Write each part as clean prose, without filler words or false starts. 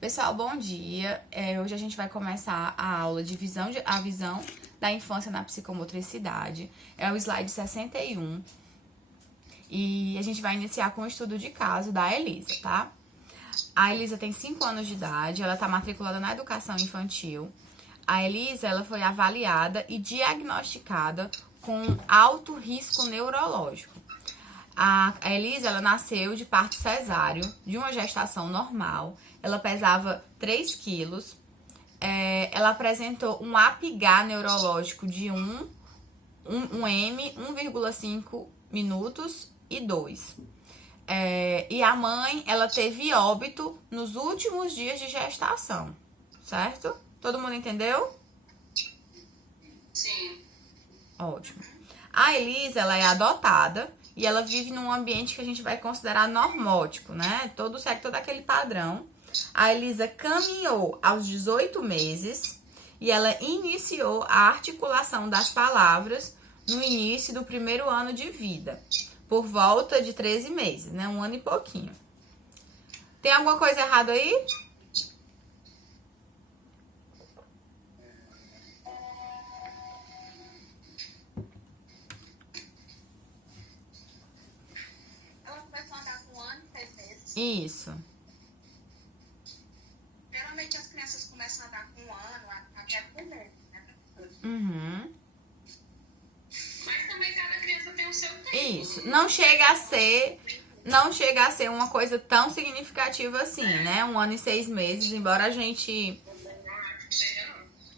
Pessoal, bom dia. Hoje a gente vai começar a aula de visão da infância na psicomotricidade. É o slide 61. E a gente vai iniciar com o estudo de caso da Elisa, tá? A Elisa tem 5 anos de idade, ela está matriculada na educação infantil. A Elisa, ela foi avaliada e diagnosticada com alto risco neurológico. A Elisa, ela nasceu de parto cesáreo, de uma gestação normal. Ela pesava 3 quilos. Ela apresentou um APGAR neurológico de 1 M, 1,5 minutos e 2. E a mãe, ela teve óbito nos últimos dias de gestação, certo? Todo mundo entendeu? Sim. Ótimo. A Elisa, ela é adotada e ela vive num ambiente que a gente vai considerar normótico, né? Segue todo aquele padrão. A Elisa caminhou aos 18 meses e ela iniciou a articulação das palavras no início do primeiro ano de vida, por volta de 13 meses, né? 1 ano e pouquinho. Tem alguma coisa errada aí? Ela começou a andar com 1 ano e 6 meses. Isso. Geralmente as crianças começam a andar com 1 ano até com meses, né? Uhum. Mas também cada criança tem o seu tempo. Isso. Não chega a ser uma coisa tão significativa assim, né? 1 ano e 6 meses, embora a gente...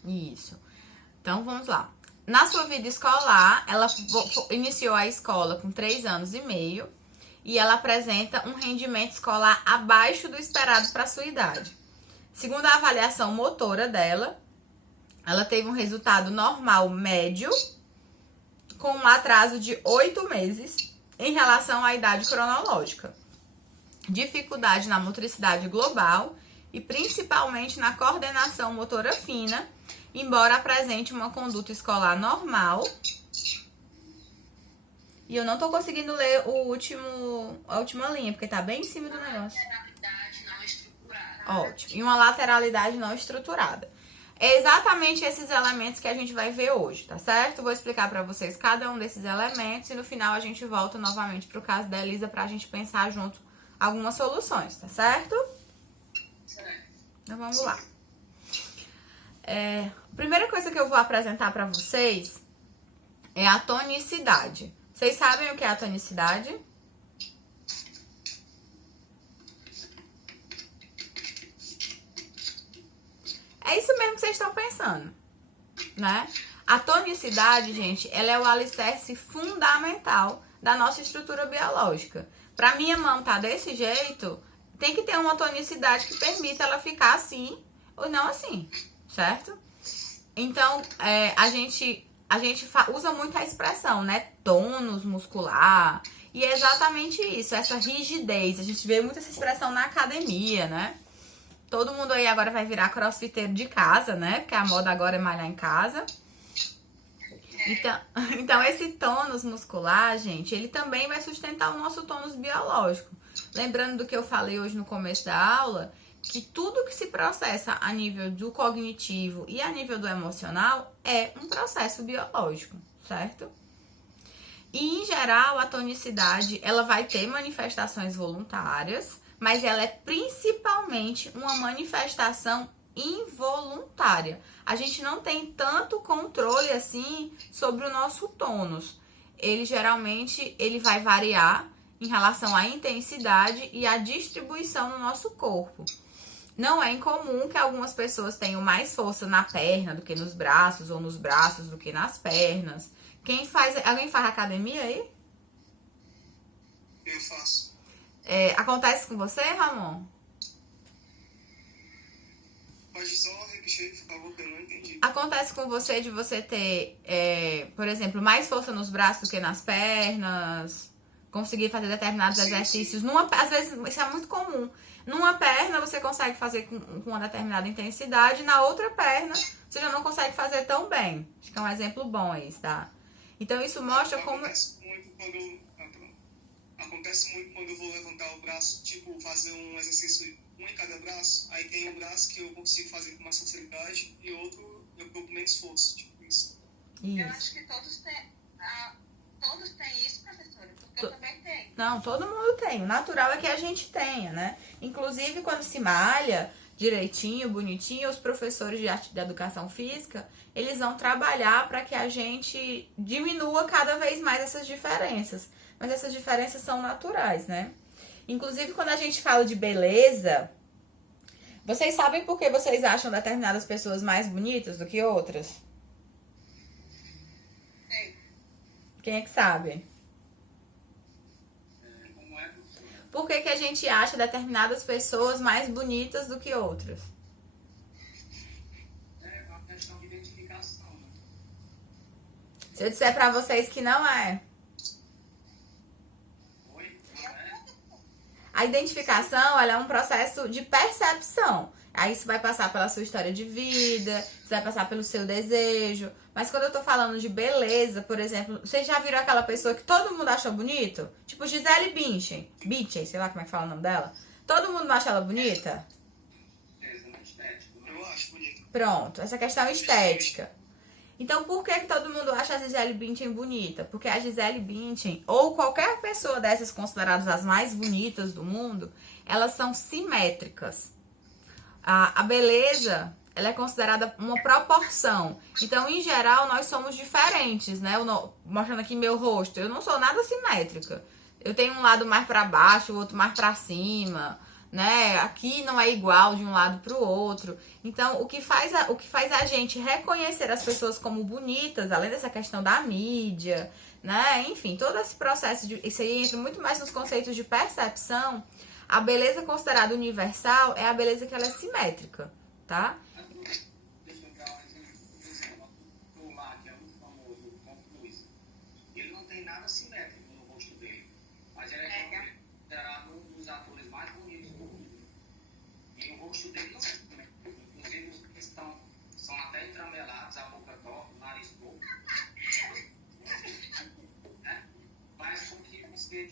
Isso. Então, vamos lá. Na sua vida escolar, ela iniciou a escola com 3 anos e meio e ela apresenta um rendimento escolar abaixo do esperado para sua idade. Segundo a avaliação motora dela, ela teve um resultado normal médio com um atraso de 8 meses em relação à idade cronológica. Dificuldade na motricidade global e principalmente na coordenação motora fina, embora apresente uma conduta escolar normal. E eu não tô conseguindo ler a última linha, porque tá bem em cima do negócio. Lateralidade não estruturada. Ótimo. E uma lateralidade não estruturada. É exatamente esses elementos que a gente vai ver hoje, tá certo? Vou explicar pra vocês cada um desses elementos e no final a gente volta novamente pro caso da Elisa pra gente pensar junto algumas soluções, tá certo? Certo. Então vamos lá. A primeira coisa que eu vou apresentar pra vocês é a tonicidade. Vocês sabem o que é a tonicidade? É isso mesmo que vocês estão pensando, né? A tonicidade, gente, ela é o alicerce fundamental da nossa estrutura biológica. Pra minha mão tá desse jeito, tem que ter uma tonicidade que permita ela ficar assim ou não assim, certo? Então, a gente usa muito a expressão, né? Tônus muscular. E é exatamente isso, essa rigidez. A gente vê muito essa expressão na academia, né? Todo mundo aí agora vai virar crossfiteiro de casa, né? Porque a moda agora é malhar em casa. Então esse tônus muscular, gente, ele também vai sustentar o nosso tônus biológico. Lembrando do que eu falei hoje no começo da aula, que tudo que se processa a nível do cognitivo e a nível do emocional é um processo biológico, certo? E, em geral, a tonicidade, ela vai ter manifestações voluntárias, mas ela é principalmente uma manifestação involuntária. A gente não tem tanto controle assim sobre o nosso tônus. Ele geralmente vai variar em relação à intensidade e à distribuição no nosso corpo. Não é incomum que algumas pessoas tenham mais força na perna do que nos braços, ou nos braços do que nas pernas. Alguém faz academia aí? Eu faço. Acontece com você, Ramon? Pode só repetir, por favor, que eu não entendi. Acontece com você de você ter, por exemplo, mais força nos braços do que nas pernas? Conseguir fazer determinados exercícios. Às vezes, isso é muito comum. Numa perna, você consegue fazer com uma determinada intensidade. Na outra perna, você já não consegue fazer tão bem. Acho que é um exemplo bom aí, tá? Então, isso mostra como... Acontece muito quando eu vou levantar o braço, tipo, fazer um exercício um em cada braço, aí tem um braço que eu consigo fazer com mais facilidade e outro eu procuro menos esforço, tipo isso. Eu Isso. acho que todos têm isso, professora, porque eu também tenho. Não, todo mundo tem. O natural é que a gente tenha, né? Inclusive, quando se malha direitinho, bonitinho, os professores de educação física, eles vão trabalhar para que a gente diminua cada vez mais essas diferenças. Mas essas diferenças são naturais, né? Inclusive, quando a gente fala de beleza, vocês sabem por que vocês acham determinadas pessoas mais bonitas do que outras? Sei. Quem é que sabe? Como é? Por que a gente acha determinadas pessoas mais bonitas do que outras? É uma questão de identificação, né? Se eu disser pra vocês que não é. Oi? Não é? A identificação, ela é um processo de percepção. Aí isso vai passar pela sua história de vida, isso vai passar pelo seu desejo. Mas quando eu tô falando de beleza, por exemplo, vocês já viram aquela pessoa que todo mundo achou bonito? Tipo Gisele Bündchen, sei lá como é que fala o nome dela. Todo mundo acha ela bonita? Eu acho bonito. Pronto, essa questão estética. Então, por que todo mundo acha a Gisele Bündchen bonita? Porque a Gisele Bündchen, ou qualquer pessoa dessas consideradas as mais bonitas do mundo, elas são simétricas. A beleza, ela é considerada uma proporção. Então, em geral, nós somos diferentes, né? Mostrando aqui meu rosto, eu não sou nada simétrica. Eu tenho um lado mais para baixo, o outro mais para cima, né? Aqui não é igual de um lado para o outro. Então, o que faz a gente reconhecer as pessoas como bonitas, além dessa questão da mídia, né? Enfim, todo esse processo, isso aí entra muito mais nos conceitos de percepção. A beleza considerada universal é a beleza que ela é simétrica, tá? Deixa eu dar um exemplo. O lá, que é muito famoso, o Tom Cruise, ele não tem nada simétrico no rosto dele, mas ele é considerado um dos atores mais bonitos do mundo. E o rosto dele não é simétrico. Inclusive, os que são até entramelados, a boca torta, o nariz pouco. Mas com que você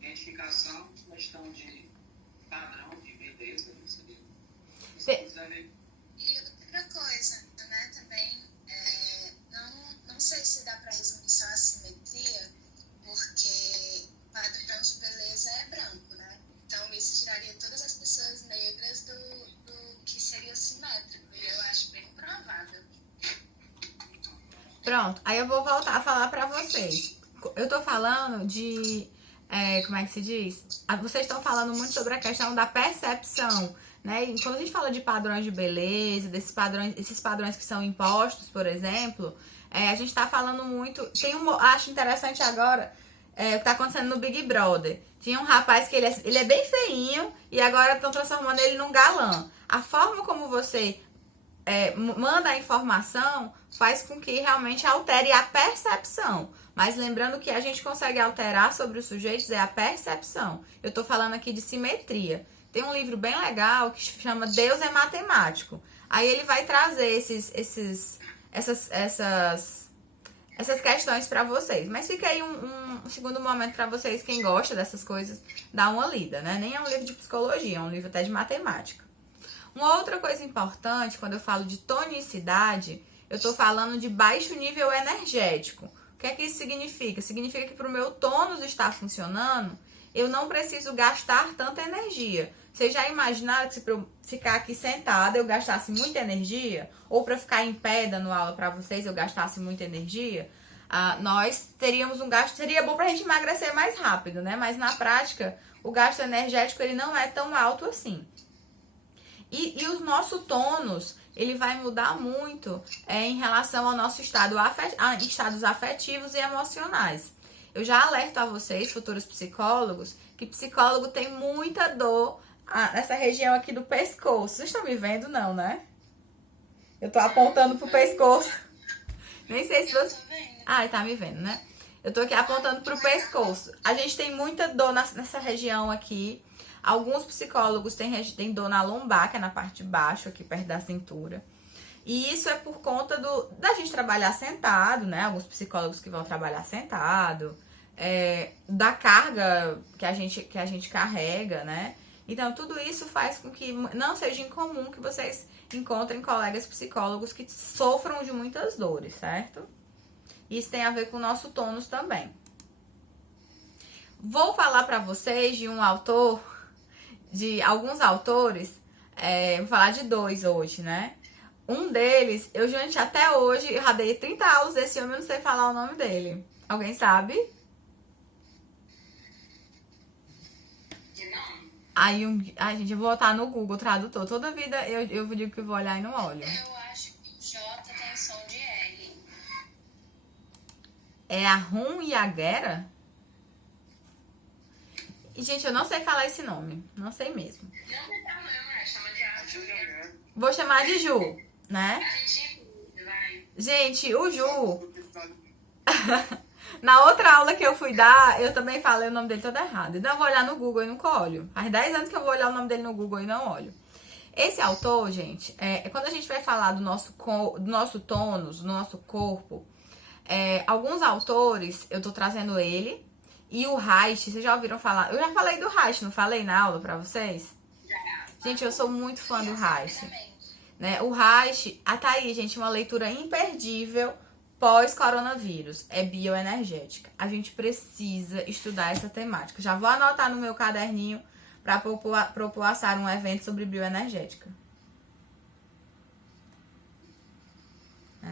identificação, questão de padrão de beleza, não sei. E outra coisa, né, também, não sei se dá para resumir só a simetria, porque padrão de beleza é branco, né? Então isso tiraria todas as pessoas negras do que seria simétrico, e eu acho bem provável. Pronto, aí eu vou voltar a falar pra vocês. Eu tô falando de... como é que se diz? Vocês estão falando muito sobre a questão da percepção, né? E quando a gente fala de padrões de beleza, esses padrões que são impostos, por exemplo, a gente tá falando muito... acho interessante agora o que tá acontecendo no Big Brother. Tinha um rapaz que ele é bem feinho e agora estão transformando ele num galã. A forma como você manda a informação faz com que realmente altere a percepção. Mas lembrando que a gente consegue alterar sobre os sujeitos é a percepção. Eu tô falando aqui de simetria. Tem um livro bem legal que chama Deus é Matemático. Aí ele vai trazer essas questões para vocês. Mas fica aí um segundo momento para vocês, quem gosta dessas coisas, dá uma lida, né? Nem é um livro de psicologia, é um livro até de matemática. Uma outra coisa importante, quando eu falo de tonicidade, eu tô falando de baixo nível energético. O que é que isso significa? Significa que para o meu tônus estar funcionando, eu não preciso gastar tanta energia. Vocês já imaginaram que se para eu ficar aqui sentada eu gastasse muita energia? Ou para ficar em pé dando aula para vocês eu gastasse muita energia? Nós teríamos um gasto, seria bom para a gente emagrecer mais rápido, né? Mas na prática, o gasto energético ele não é tão alto assim. E o nosso tônus, ele vai mudar muito em relação ao nosso estado estados afetivos e emocionais. Eu já alerto a vocês, futuros psicólogos, que psicólogo tem muita dor nessa região aqui do pescoço. Vocês estão me vendo, não, né? Eu tô apontando pro pescoço. Nem sei se você... tá me vendo, né? Eu tô aqui apontando pro pescoço. A gente tem muita dor nessa região aqui. Alguns psicólogos têm dor na lombar, que é na parte de baixo, aqui perto da cintura. E isso é por conta da gente trabalhar sentado, né? Alguns psicólogos que vão trabalhar sentado, da carga que a gente carrega, né? Então, tudo isso faz com que não seja incomum que vocês encontrem colegas psicólogos que sofram de muitas dores, certo? Isso tem a ver com o nosso tônus também. Vou falar pra vocês de um autor, de alguns autores, vou falar de 2 hoje, né? Um deles, gente, até hoje, eu já dei 30 aulas desse homem, eu não sei falar o nome dele. Alguém sabe? Ai, gente, eu vou botar no Google Tradutor. Toda vida eu digo que vou olhar e não olho. Eu acho que o J tem som de L. É a Rum e a Guerra? E, gente, eu não sei falar esse nome. Não sei mesmo. Não tem problema, chama de Ju. Vou chamar de Ju, né? Vai. Gente, o Ju... Na outra aula que eu fui dar, eu também falei o nome dele todo errado. Então eu vou olhar no Google e nunca olho. Faz 10 anos que eu vou olhar o nome dele no Google e não olho. Esse autor, gente, quando a gente vai falar do nosso tônus, do nosso corpo, alguns autores, eu tô trazendo ele, e o Reich, vocês já ouviram falar? Eu já falei do Reich, não falei na aula pra vocês? Gente, eu sou muito fã do Reich. Né? O Reich, tá aí, gente, uma leitura imperdível pós-coronavírus, é bioenergética. A gente precisa estudar essa temática. Já vou anotar no meu caderninho para propor assar um evento sobre bioenergética.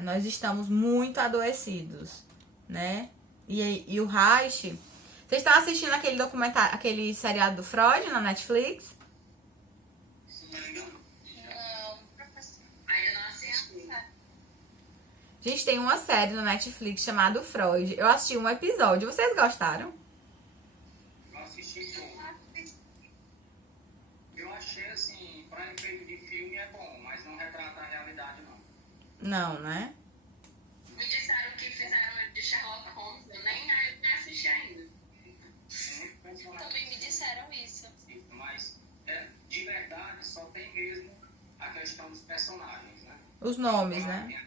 Nós estamos muito adoecidos, né? E o Reich... Vocês estão assistindo aquele documentário, aquele seriado do Freud na Netflix? Gente, tem uma série no Netflix chamada Freud. Eu assisti um episódio. Vocês gostaram? Eu assisti tudo. Eu achei assim, pra efeito de filme é bom, mas não retrata a realidade, não. Não, né? Me disseram que fizeram de Sherlock Holmes, eu nem assisti ainda. Também me disseram isso. Mas, de verdade, só tem mesmo a questão dos personagens, né? Os nomes, né?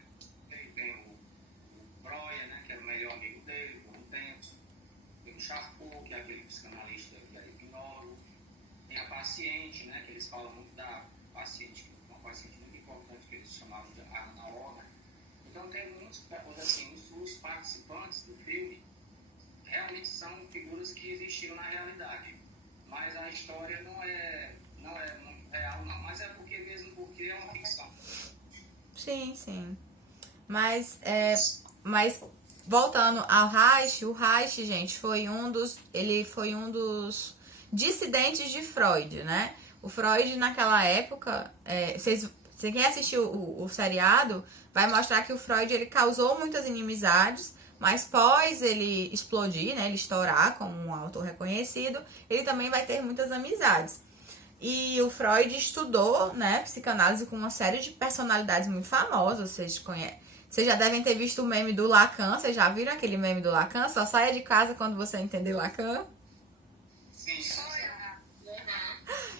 Charcot, que é aquele psicanalista que é ignoro, tem a paciente, né, que eles falam muito da paciente, uma paciente muito importante que eles chamavam de Ana Orna. Então tem muitos, assim, os participantes do filme realmente são figuras que existiram na realidade, mas a história não é real, não, mas é porque é uma ficção. Sim, sim. Mas voltando ao Reich, o Reich, gente, ele foi um dos dissidentes de Freud, né? O Freud, naquela época, quem assistiu o seriado, vai mostrar que o Freud, ele causou muitas inimizades, mas pós ele explodir, né, ele estourar como um autor reconhecido, ele também vai ter muitas amizades. E o Freud estudou, né, psicanálise com uma série de personalidades muito famosas, vocês conhecem. Vocês já devem ter visto o meme do Lacan. Vocês já viram aquele meme do Lacan? Só saia de casa quando você entender Lacan. Sim.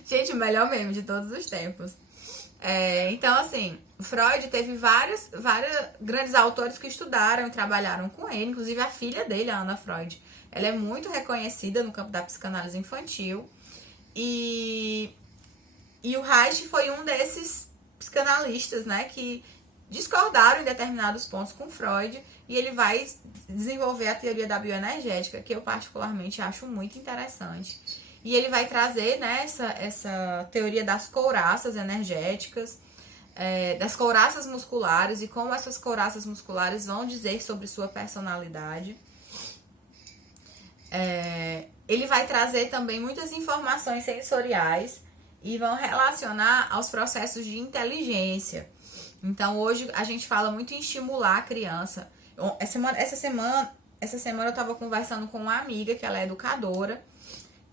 Gente, o melhor meme de todos os tempos. Então, assim, Freud teve vários grandes autores que estudaram e trabalharam com ele. Inclusive a filha dele, a Ana Freud. Ela é muito reconhecida no campo da psicanálise infantil. E o Reich foi um desses psicanalistas, né, que discordaram em determinados pontos com Freud, e ele vai desenvolver a teoria da bioenergética, que eu particularmente acho muito interessante. E ele vai trazer, né, essa teoria das couraças energéticas, das couraças musculares, e como essas couraças musculares vão dizer sobre sua personalidade. Ele vai trazer também muitas informações sensoriais e vão relacionar aos processos de inteligência. Então, hoje a gente fala muito em estimular a criança. Essa semana eu estava conversando com uma amiga que ela é educadora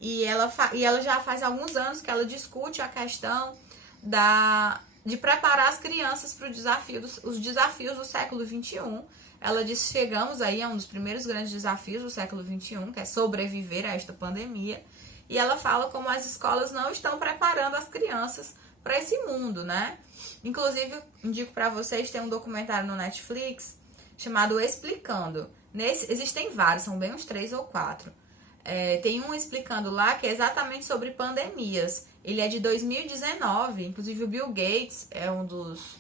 e ela já faz alguns anos que ela discute a questão de preparar as crianças para os desafios do século XXI. Ela disse que chegamos aí a um dos primeiros grandes desafios do século XXI, que é sobreviver a esta pandemia. E ela fala como as escolas não estão preparando as crianças para esse mundo, né? Inclusive, indico para vocês, tem um documentário no Netflix chamado Explicando. Existem vários, são bem uns 3 ou 4. Tem um explicando lá que é exatamente sobre pandemias. Ele é de 2019, inclusive o Bill Gates é um dos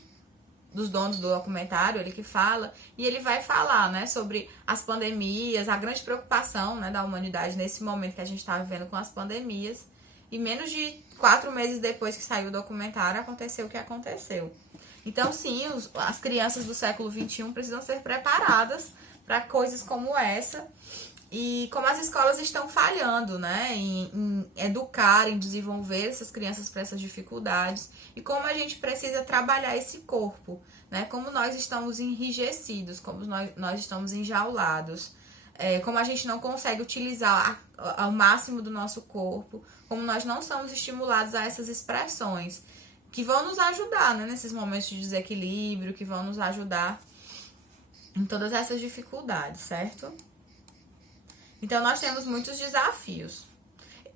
donos do documentário, ele que fala, e ele vai falar, né, sobre as pandemias, a grande preocupação, né, da humanidade nesse momento que a gente está vivendo com as pandemias. E menos de 4 meses depois que saiu o documentário, aconteceu o que aconteceu. Então, sim, as crianças do século XXI precisam ser preparadas para coisas como essa. E como as escolas estão falhando, né, em educar, em desenvolver essas crianças para essas dificuldades. E como a gente precisa trabalhar esse corpo, né, como nós estamos enrijecidos, como nós estamos enjaulados. Como a gente não consegue utilizar ao máximo do nosso corpo, como nós não somos estimulados a essas expressões, que vão nos ajudar, né, nesses momentos de desequilíbrio, que vão nos ajudar em todas essas dificuldades, certo? Então, nós temos muitos desafios.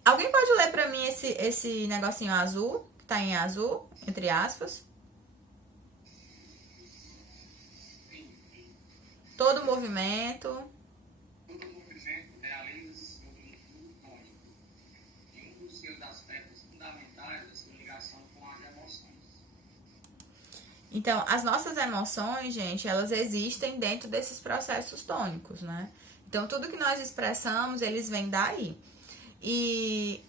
Alguém pode ler pra mim esse negocinho azul, que tá em azul, entre aspas? Todo movimento. Todo movimento realiza-se sobre um tônico. E um dos seus aspectos fundamentais é sua ligação com as emoções. Então, as nossas emoções, gente, elas existem dentro desses processos tônicos, né? Então, tudo que nós expressamos, eles vêm daí. E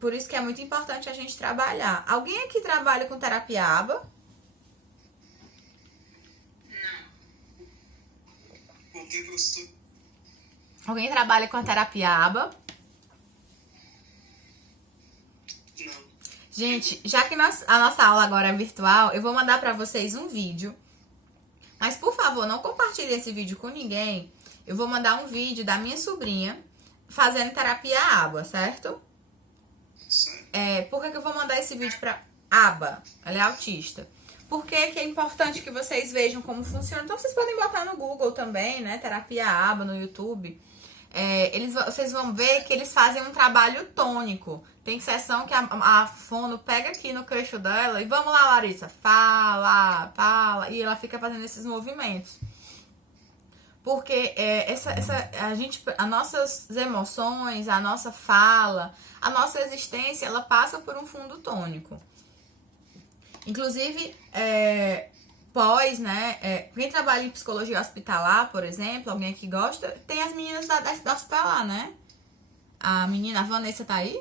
por isso que é muito importante a gente trabalhar. Alguém aqui trabalha com terapia ABA? Não. Com quem professor? Alguém trabalha com a terapia ABA? Não. Gente, já que a nossa aula agora é virtual, eu vou mandar pra vocês um vídeo. Mas, por favor, não compartilhem esse vídeo com ninguém. Eu vou mandar um vídeo da minha sobrinha fazendo terapia ABA, certo? Certo. Por que eu vou mandar esse vídeo pra ABA? Ela é autista. Por que é importante que vocês vejam como funciona? Então, vocês podem botar no Google também, né? Terapia ABA no YouTube. Vocês vão ver que eles fazem um trabalho tônico. Tem sessão que a fono pega aqui no queixo dela e vamos lá, Larissa, fala, e ela fica fazendo esses movimentos. Porque as nossas emoções, a nossa fala, a nossa existência, ela passa por um fundo tônico. Inclusive, quem trabalha em psicologia hospitalar, por exemplo, alguém aqui gosta, tem as meninas da hospitalar, né? A Vanessa tá aí?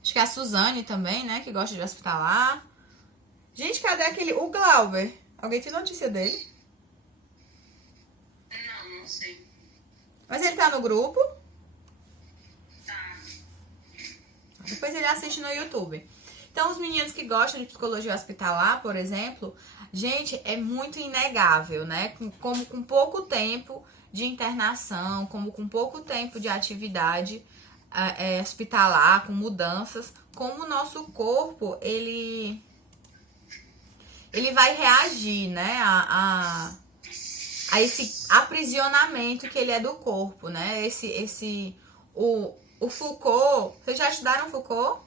Acho que é a Suzane também, né? Que gosta de hospitalar. Gente, cadê o Glauber? Alguém tem notícia dele? Não sei. Mas ele tá no grupo? Tá. Depois ele assiste no YouTube. Então, os meninos que gostam de psicologia hospitalar, por exemplo, gente, é muito inegável, né? Como com pouco tempo de internação, como com pouco tempo de atividade hospitalar, com mudanças, como o nosso corpo, ele vai reagir, né? A esse aprisionamento que ele é do corpo, né? O Foucault, vocês já estudaram Foucault?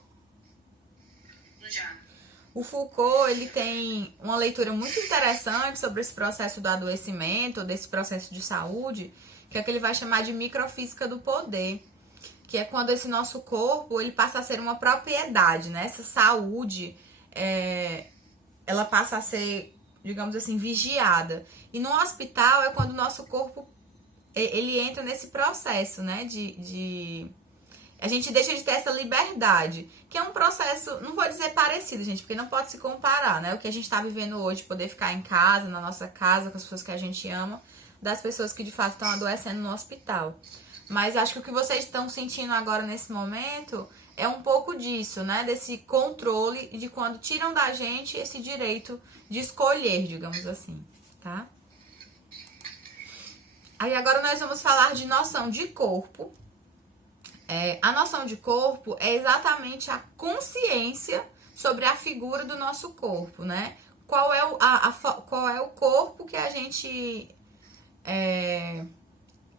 Já. O Foucault, ele tem uma leitura muito interessante sobre esse processo do adoecimento, desse processo de saúde, que é o que ele vai chamar de microfísica do poder, que é quando esse nosso corpo, ele passa a ser uma propriedade, né? Essa saúde, ela passa a ser, digamos assim, vigiada. E no hospital é quando o nosso corpo, ele entra nesse processo, né? A gente deixa de ter essa liberdade, que é um processo, não vou dizer parecido, gente, porque não pode se comparar, né? O que a gente tá vivendo hoje, poder ficar em casa, na nossa casa, com as pessoas que a gente ama, das pessoas que de fato estão adoecendo no hospital. Mas acho que o que vocês estão sentindo agora nesse momento é um pouco disso, né? Desse controle de quando tiram da gente esse direito de escolher, digamos assim, tá? Aí agora nós vamos falar de noção de corpo. A noção de corpo é exatamente a consciência sobre a figura do nosso corpo, né? Qual é o corpo que a gente...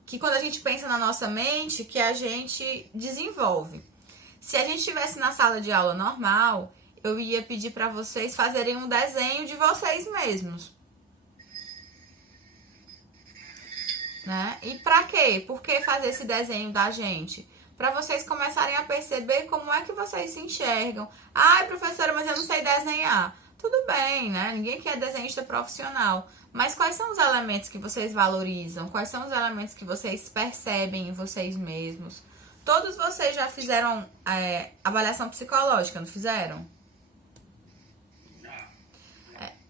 que quando a gente pensa na nossa mente, que a gente desenvolve. Se a gente estivesse na sala de aula normal, eu ia pedir para vocês fazerem um desenho de vocês mesmos. né? E pra quê? Por que fazer esse desenho da gente? Pra vocês começarem a perceber como é que vocês se enxergam. Ai, professora, mas eu não sei desenhar. Tudo bem, né? Ninguém quer desenhista profissional. Mas quais são os elementos que vocês valorizam? Quais são os elementos que vocês percebem em vocês mesmos? Todos vocês já fizeram avaliação psicológica, não fizeram?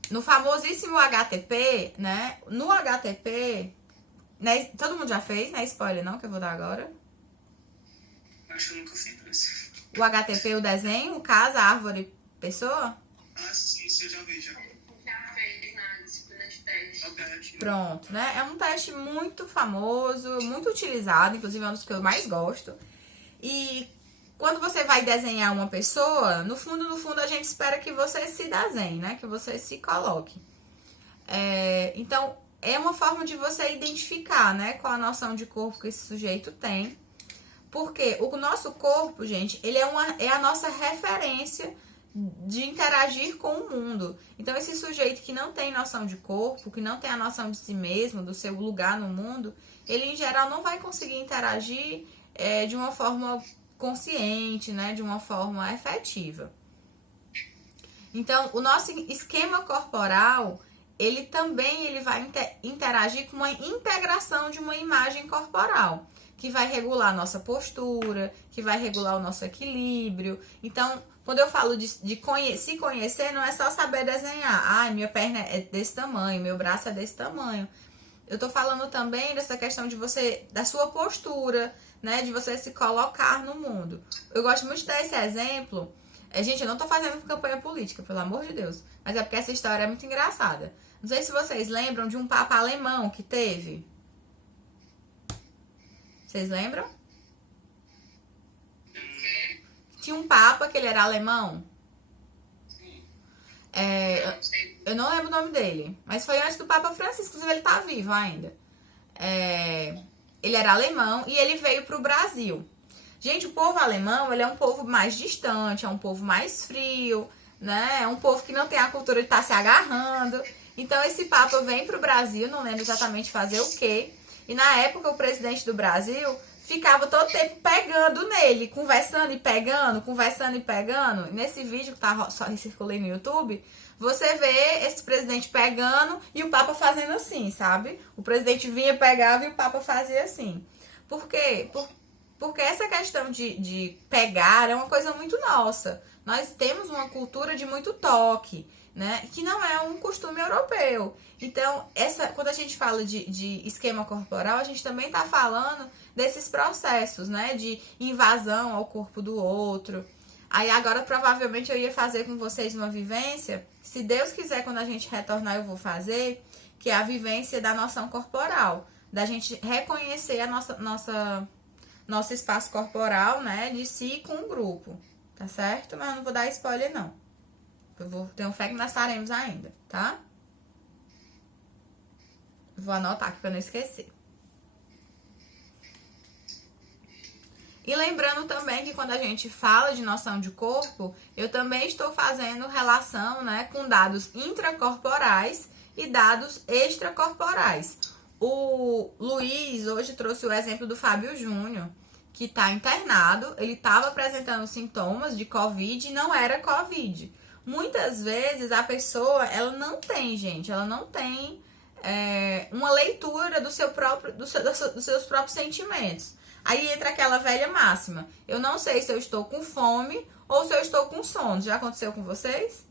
No famosíssimo HTP, né? No HTP, né? Todo mundo já fez, né? Spoiler não, que eu vou dar agora. Acho que eu nunca fiz isso. O HTP, o desenho, casa, árvore, pessoa? Ah, sim, eu já vi, já. Já fez na disciplina de teste. Pronto, né? É um teste muito famoso, muito utilizado, inclusive é um dos que eu mais gosto. E quando você vai desenhar uma pessoa, no fundo, a gente espera que você se desenhe, né? Que você se coloque. Então, é uma forma de você identificar, né? Qual a noção de corpo que esse sujeito tem. Porque o nosso corpo, gente, ele é a nossa referência de interagir com o mundo. Então, esse sujeito que não tem noção de corpo, que não tem a noção de si mesmo, do seu lugar no mundo, ele, em geral, não vai conseguir interagir de uma forma consciente, né? De uma forma efetiva. Então, o nosso esquema corporal, ele também vai interagir com uma integração de uma imagem corporal, que vai regular a nossa postura, que vai regular o nosso equilíbrio. Então, quando eu falo de se conhecer, não é só saber desenhar. Ai, minha perna é desse tamanho, meu braço é desse tamanho. Eu tô falando também dessa questão da sua postura, né? De você se colocar no mundo. Eu gosto muito de dar esse exemplo. Gente, eu não tô fazendo campanha política, pelo amor de Deus. Mas é porque essa história é muito engraçada. Não sei se vocês lembram de um papa alemão que teve. Vocês lembram? Tinha um papa que ele era alemão. Eu não lembro o nome dele, mas foi antes do Papa Francisco, inclusive ele tá vivo ainda. Ele era alemão e ele veio pro Brasil. Gente, o povo alemão, ele é um povo mais distante, é um povo mais frio, né? É um povo que não tem a cultura de estar se agarrando. Então esse Papa vem pro Brasil, não lembro exatamente fazer o quê. E na época o presidente do Brasil ficava todo tempo pegando nele, conversando e pegando, conversando e pegando. E nesse vídeo que tá só circulando no YouTube, você vê esse presidente pegando e o Papa fazendo assim, sabe? O presidente vinha, pegava e o Papa fazia assim. Por quê? Porque essa questão de pegar é uma coisa muito nossa. Nós temos uma cultura de muito toque, né? Que não é um costume europeu. Então, quando a gente fala de esquema corporal, a gente também tá falando desses processos, né? De invasão ao corpo do outro. Aí agora, provavelmente, eu ia fazer com vocês uma vivência. Se Deus quiser, quando a gente retornar, eu vou fazer. Que é a vivência da noção corporal. Da gente reconhecer a nosso espaço corporal, né? De si com o grupo. Tá certo? Mas eu não vou dar spoiler, não. Eu tenho fé que nós faremos ainda, tá? Vou anotar aqui pra não esquecer. E lembrando também que quando a gente fala de noção de corpo, eu também estou fazendo relação, né, com dados intracorporais e dados extracorporais. O Luiz hoje trouxe o exemplo do Fábio Júnior, que está internado, ele estava apresentando sintomas de Covid e não era Covid. Muitas vezes a pessoa, ela não tem, gente, ela não tem uma leitura dos seus próprios sentimentos. Aí entra aquela velha máxima. Eu não sei se eu estou com fome ou se eu estou com sono. Já aconteceu com vocês?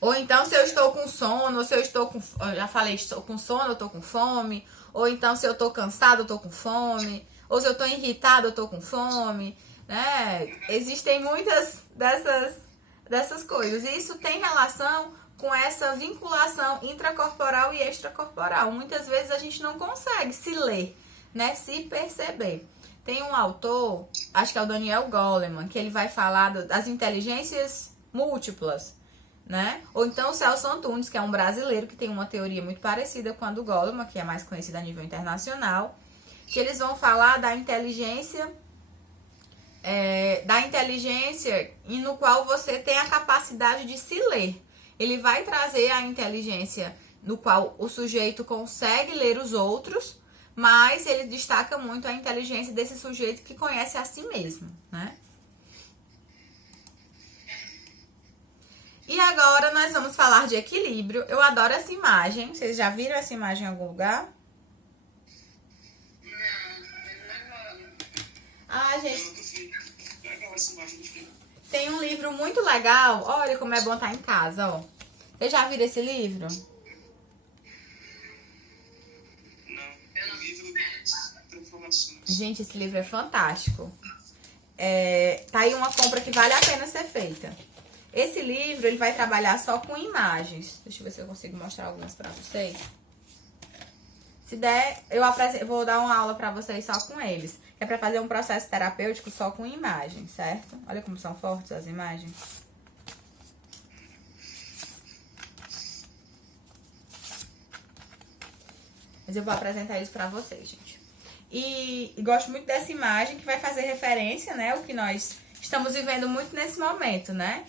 Ou então se eu estou com sono, ou se eu estou com... Eu já falei, estou com sono, eu estou com fome. Ou então se eu estou cansado, eu estou com fome. Ou se eu estou irritado, eu estou com fome. Né? Existem muitas dessas coisas. E isso tem relação com essa vinculação intracorporal e extracorporal. Muitas vezes a gente não consegue se ler, né? Se perceber. Tem um autor, acho que é o Daniel Goleman, que ele vai falar das inteligências múltiplas, né? Ou então o Celso Antunes, que é um brasileiro que tem uma teoria muito parecida com a do Goleman, que é mais conhecida a nível internacional, que eles vão falar da inteligência da inteligência e no qual você tem a capacidade de se ler. Ele vai trazer a inteligência no qual o sujeito consegue ler os outros, mas ele destaca muito a inteligência desse sujeito que conhece a si mesmo, né? E agora nós vamos falar de equilíbrio. Eu adoro essa imagem. Vocês já viram essa imagem em algum lugar? Ah, gente, tem um livro muito legal. Olha como é bom estar em casa, ó. Vocês já viram esse livro? Gente, esse livro é fantástico. Tá aí uma compra que vale a pena ser feita. Esse livro, ele vai trabalhar só com imagens. Deixa eu ver se eu consigo mostrar algumas pra vocês. Se der, eu vou dar uma aula pra vocês só com eles. É pra fazer um processo terapêutico só com imagens, certo? Olha como são fortes as imagens. Mas eu vou apresentar isso pra vocês, gente. E gosto muito dessa imagem que vai fazer referência, né? O que nós estamos vivendo muito nesse momento, né?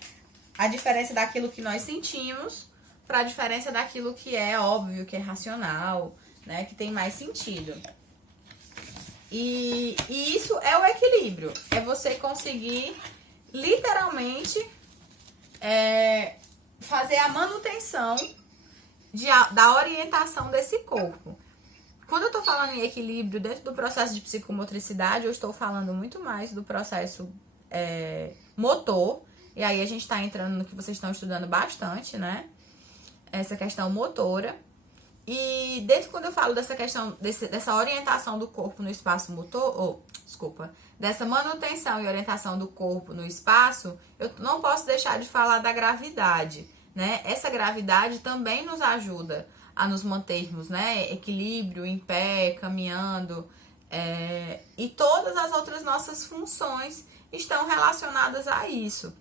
A diferença daquilo que nós sentimos para a diferença daquilo que é óbvio, que é racional, né? Que tem mais sentido. E isso é o equilíbrio. É você conseguir, literalmente, fazer a manutenção da orientação desse corpo. Quando eu tô falando em equilíbrio dentro do processo de psicomotricidade, eu estou falando muito mais do processo motor. E aí a gente tá entrando no que vocês estão estudando bastante, né? Essa questão motora. E quando eu falo dessa questão, dessa orientação do corpo no espaço motor, dessa manutenção e orientação do corpo no espaço, eu não posso deixar de falar da gravidade, né? Essa gravidade também nos ajuda a nos mantermos, né? Equilíbrio, em pé, caminhando. E todas as outras nossas funções estão relacionadas a isso.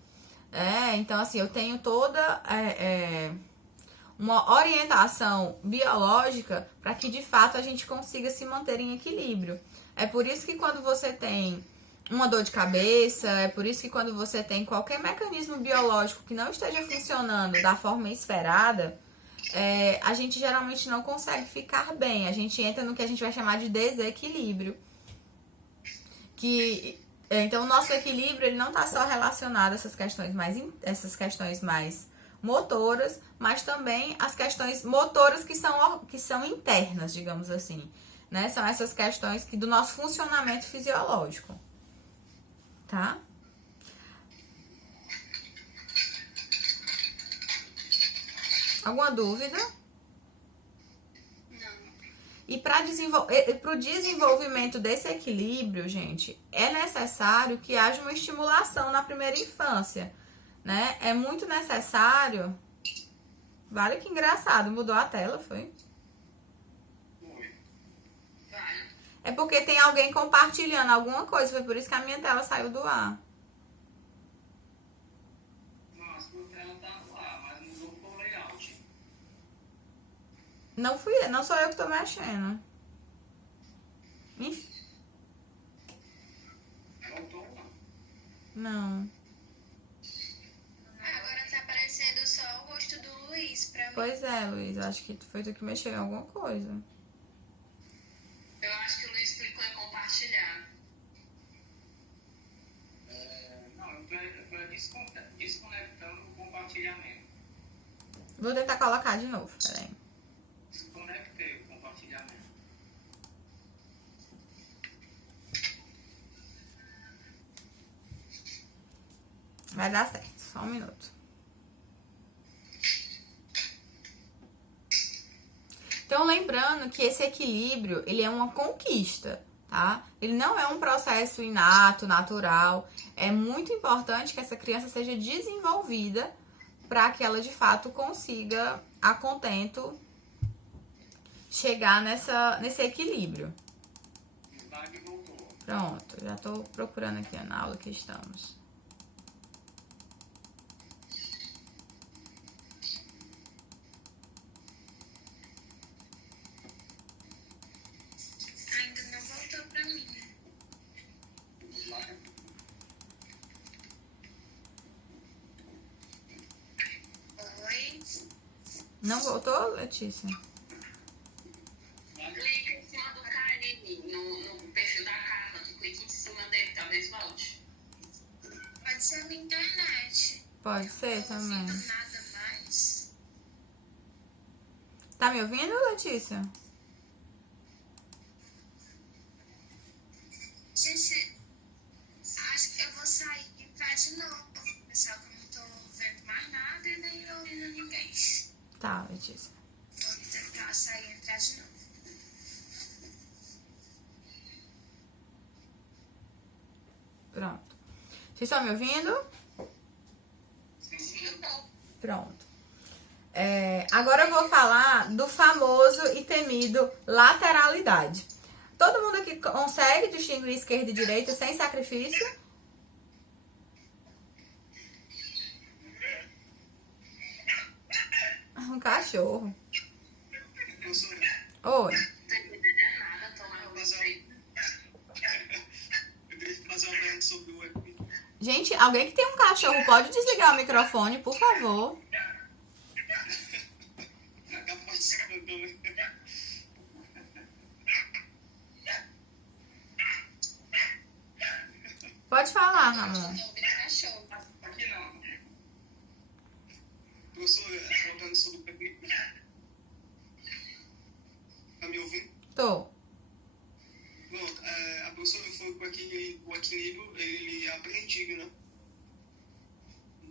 Então, assim, eu tenho toda uma orientação biológica para que, de fato, a gente consiga se manter em equilíbrio. É por isso que quando você tem uma dor de cabeça, é por isso que quando você tem qualquer mecanismo biológico que não esteja funcionando da forma esperada, a gente geralmente não consegue ficar bem. A gente entra no que a gente vai chamar de desequilíbrio. Então, o nosso equilíbrio ele não está só relacionado a essas questões mais motoras, mas também as questões motoras que são internas, digamos assim, né? São essas questões do nosso funcionamento fisiológico, tá? Alguma dúvida? E para o desenvolvimento desse equilíbrio, gente, é necessário que haja uma estimulação na primeira infância, né? É muito necessário... Vale que engraçado, mudou a tela, foi? É porque tem alguém compartilhando alguma coisa, foi por isso que a minha tela saiu do ar. Nossa, a tela tá lá, mas mudou o layout. Não sou eu que tô mexendo. Enfim. Voltou, não? Não. Agora tá aparecendo só o rosto do Luiz pra mim. Pois é, Luiz, acho que foi tu que mexeu em alguma coisa. Eu acho que o Luiz clicou em compartilhar. Não, eu tô desconectando o compartilhamento. Vou tentar colocar de novo, peraí. Desconectei o compartilhamento. Vai dar certo, só um minuto. Então, lembrando que esse equilíbrio, ele é uma conquista, tá? Ele não é um processo inato, natural. É muito importante que essa criança seja desenvolvida para que ela, de fato, consiga, a contento, chegar nesse equilíbrio. Pronto, já tô procurando aqui na aula que estamos. Não voltou, Letícia? Clica em cima do Karine, no perfil da Carla. Tu clica em cima dele, talvez volte. Pode ser a minha internet. Pode ser também. Não ouvindo nada mais. Tá me ouvindo, Letícia? Gente, acho que eu vou sair e entrar de novo. Pessoal, que eu não tô vendo mais nada e nem ouvindo ninguém. Tá, Letícia. Vou tentar sair e entrar de novo. Pronto. Vocês estão me ouvindo? Eu tô. Pronto. Agora eu vou falar do famoso e temido lateralidade. Todo mundo aqui consegue distinguir esquerda e direita sem sacrifício? Um cachorro. Oi. Não tô entendendo nada, tô lá no vídeo. Eu queria fazer uma pergunta sobre o EPI. Gente, alguém que tem um cachorro pode desligar o microfone, por favor? Acaba participando também. Pode falar, Eu Ramon. tô ouvindo cachorro. Aqui não. Professora, falando sobre o EPI. Tá me ouvindo? Tô. Pronto, a professora falou que o equilíbrio, ele é aprendido, né?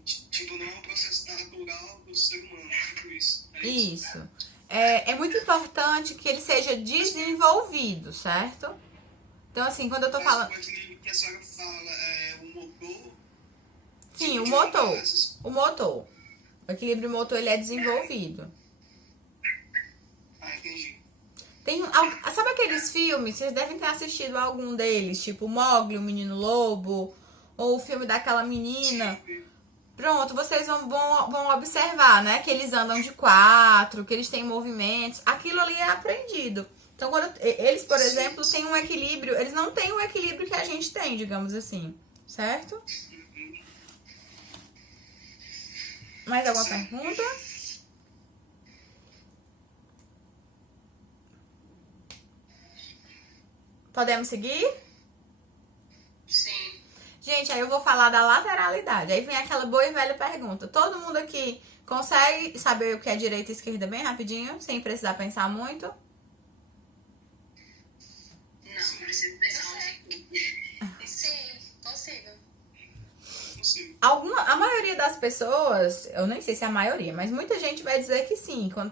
Tipo, não é um processo natural do ser humano, tipo isso. É isso. Isso. É muito importante que ele seja desenvolvido, certo? Então, assim, quando eu tô Mas falando... o equilíbrio que a senhora fala é o motor. Sim, o de motor. essas- O motor. O equilíbrio motor, ele é desenvolvido. Entendi. Sabe aqueles filmes? Vocês devem ter assistido algum deles, tipo Mowgli, o Menino Lobo, ou o filme daquela menina. Pronto, vocês vão observar, né? Que eles andam de quatro, que eles têm movimentos. Aquilo ali é aprendido. Então, quando eles, por exemplo, têm um equilíbrio, eles não têm o equilíbrio que a gente tem, digamos assim. Certo? Mais alguma pergunta? Podemos seguir? Sim. Gente, aí eu vou falar da lateralidade. Aí vem aquela boa e velha pergunta. Todo mundo aqui consegue saber o que é direita e esquerda bem rapidinho, sem precisar pensar muito? Não, preciso pensar um pouquinho. Sim, consigo. Não sei. A maioria das pessoas, eu nem sei se é a maioria, mas muita gente vai dizer que sim, quando